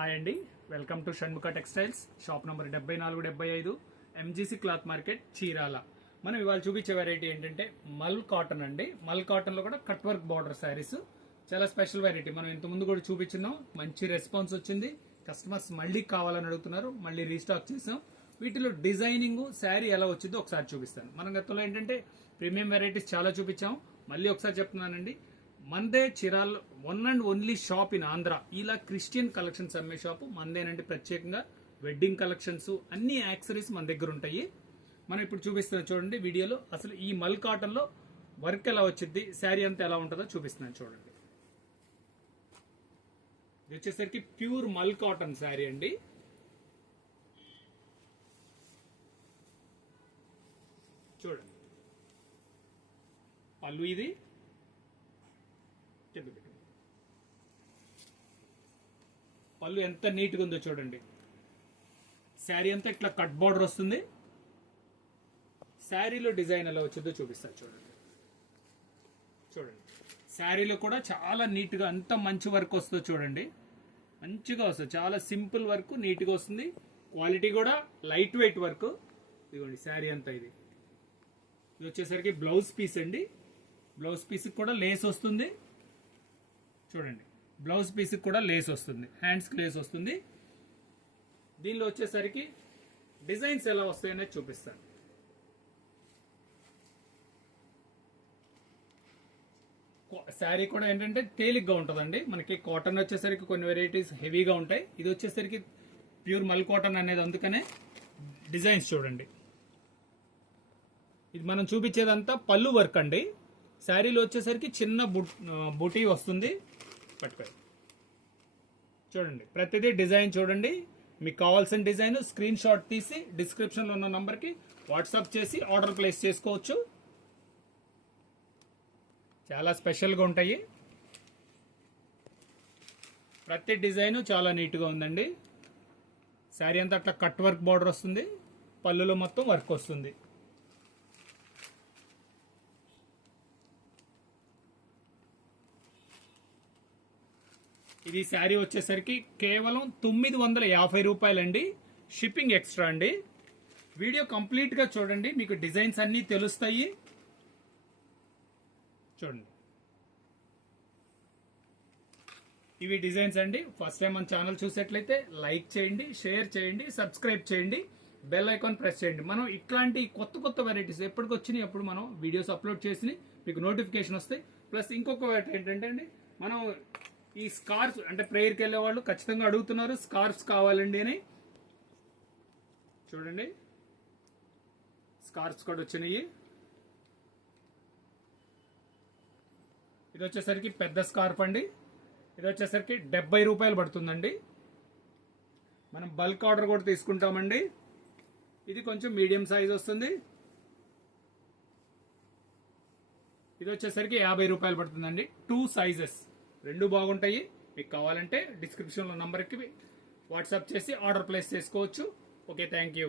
Hi అండి, welcome to Shanmukha textiles. Shop number 7475 MGC cloth market, Chirala. మనం ఇవాళ చూపించే వెరైటీ ఏంటంటే మల్ కాటన్ అండి. మల్ కాటన్ లో కూడా కట్ వర్క్ బార్డర్ శారీస్, చాలా స్పెషల్ వెరైటీ. మనం ఇంత ముందు కూడా చూపించున్నాం, మంచి రెస్పాన్స్ వచ్చింది. కస్టమర్స్ మళ్ళీ కావాలని అడుగుతున్నారు, మళ్ళీ రీస్టాక్ చేసాం. వీటిలో డిజైనింగ్ శారీ ఎలా వచ్చిందో ఒకసారి చూపిస్తాను. మనం గతంలో ఏంటంటే ప్రీమియం వెరైటీస్ చాలా చూపించాం. మళ్ళీ ఒకసారి చెప్తున్నానండి, మందే చిరాల్ one and only shop in Andhra. ఇలా క్రిస్టియన్ కలెక్షన్స్ అమ్మే షాపు మందేనండి. ప్రత్యేకంగా వెడ్డింగ్ కలెక్షన్స్, అన్ని యాక్సరీస్ మన దగ్గర ఉంటాయి. మనం ఇప్పుడు చూపిస్తున్నాం చూడండి వీడియోలో. అసలు ఈ మల్ కాటన్ లో వర్క్ ఎలా వచ్చింది, శారీ అంతా ఎలా ఉంటుందో చూపిస్తున్నాను చూడండి. ఇది వచ్చేసరికి ప్యూర్ మల్ కాటన్ శారీ అండి. చూడండి పళ్ళు, ఇది పళ్ళు ఎంత నీట్గా ఉందో చూడండి. శారీ అంతా ఇట్లా కట్ బార్డర్ వస్తుంది. శారీలో డిజైన్ ఎలా వచ్చిందో చూపిస్తాను చూడండి. చూడండి శారీలో కూడా చాలా నీట్గా అంత మంచి వర్క్ వస్తుందో చూడండి. మంచిగా వస్తుంది, చాలా సింపుల్ వర్క్, నీట్గా వస్తుంది. క్వాలిటీ కూడా లైట్ వెయిట్ వర్క్. ఇదిగోండి శారీ అంతా. ఇది వచ్చేసరికి బ్లౌజ్ పీస్ అండి. బ్లౌజ్ పీస్ కూడా లేస్ వస్తుంది. చూడండి బ్లౌజ్ పీస్ కూడా లేస్ వస్తుంది, హ్యాండ్స్ కి లేస్ వస్తుంది. దీనిలో వచ్చేసరికి డిజైన్స్ ఎలా వస్తాయనేది చూపిస్తాను. శారీ కూడా ఏంటంటే తేలిగ్గా ఉంటుందండి. మనకి కాటన్ వచ్చేసరికి కొన్ని వెరైటీస్ హెవీగా ఉంటాయి. ఇది వచ్చేసరికి ప్యూర్ మల్ కాటన్ అనేది, అందుకనే డిజైన్స్ చూడండి. ఇది మనం చూపించేదంతా పళ్ళు వర్క్ అండి. శారీలో వచ్చేసరికి చిన్న బుటీ వస్తుంది. పట్టుకోండి చూడండి, ప్రతిదీ డిజైన్ చూడండి. మీకు కావాల్సిన డిజైన్ స్క్రీన్ షాట్ తీసి డిస్క్రిప్షన్ లో ఉన్న నంబర్ కి వాట్సాప్ చేసి ఆర్డర్ ప్లేస్ చేసుకోవచ్చు. చాలా స్పెషల్ గా ఉంటాయి. ప్రతి డిజైన్ చాలా నీట్ గా ఉందండి. శారీ అంతా అట్లా కట్ వర్క్ బార్డర్ వస్తుంది. పళ్ళులో మొత్తం వర్క్ వస్తుంది. ఇది శారీ వచ్చేసరికి కేవలం 950 రూపాయలండి. షిప్పింగ్ ఎక్స్ట్రా అండి. వీడియో కంప్లీట్ గా చూడండి, మీకు డిజైన్స్ అన్ని తెలుస్తాయి. చూడండి ఇవి డిజైన్స్ అండి. ఫస్ట్ టైం మన ఛానల్ చూసేట్లయితే లైక్ చేయండి, షేర్ చేయండి, సబ్స్క్రైబ్ చేయండి, బెల్ ఐకాన్ ప్రెస్ చేయండి. మనం ఇట్లాంటి కొత్త కొత్త వెరైటీస్ ఎప్పటికి వచ్చినాయి అప్పుడు మనం వీడియోస్ అప్లోడ్ చేసి మీకు నోటిఫికేషన్ వస్తాయి. ప్లస్ ఇంకొక వెరైటీ ఏంటంటే అండి, మనం ఈ స్కార్ఫ్ అంటే ప్రేయర్కి వెళ్ళే వాళ్ళు ఖచ్చితంగా అడుగుతున్నారు, స్కార్ఫ్స్ కావాలండి అని. చూడండి స్కార్ఫ్స్ కూడా వచ్చినాయి. ఇది వచ్చేసరికి పెద్ద స్కార్ఫ్ అండి. ఇది వచ్చేసరికి 70 రూపాయలు పడుతుందండి. మనం బల్క్ ఆర్డర్ కూడా తీసుకుంటామండి. ఇది కొంచెం మీడియం సైజ్ వస్తుంది. ఇది వచ్చేసరికి 50 రూపాయలు పడుతుందండి. 2 సైజెస్, రెండు బాగుంటాయి. మీకు కావాలంటే డిస్క్రిప్షన్లో నంబర్కి వాట్సాప్ చేసి ఆర్డర్ ప్లేస్ చేసుకోవచ్చు. Okay, thank you.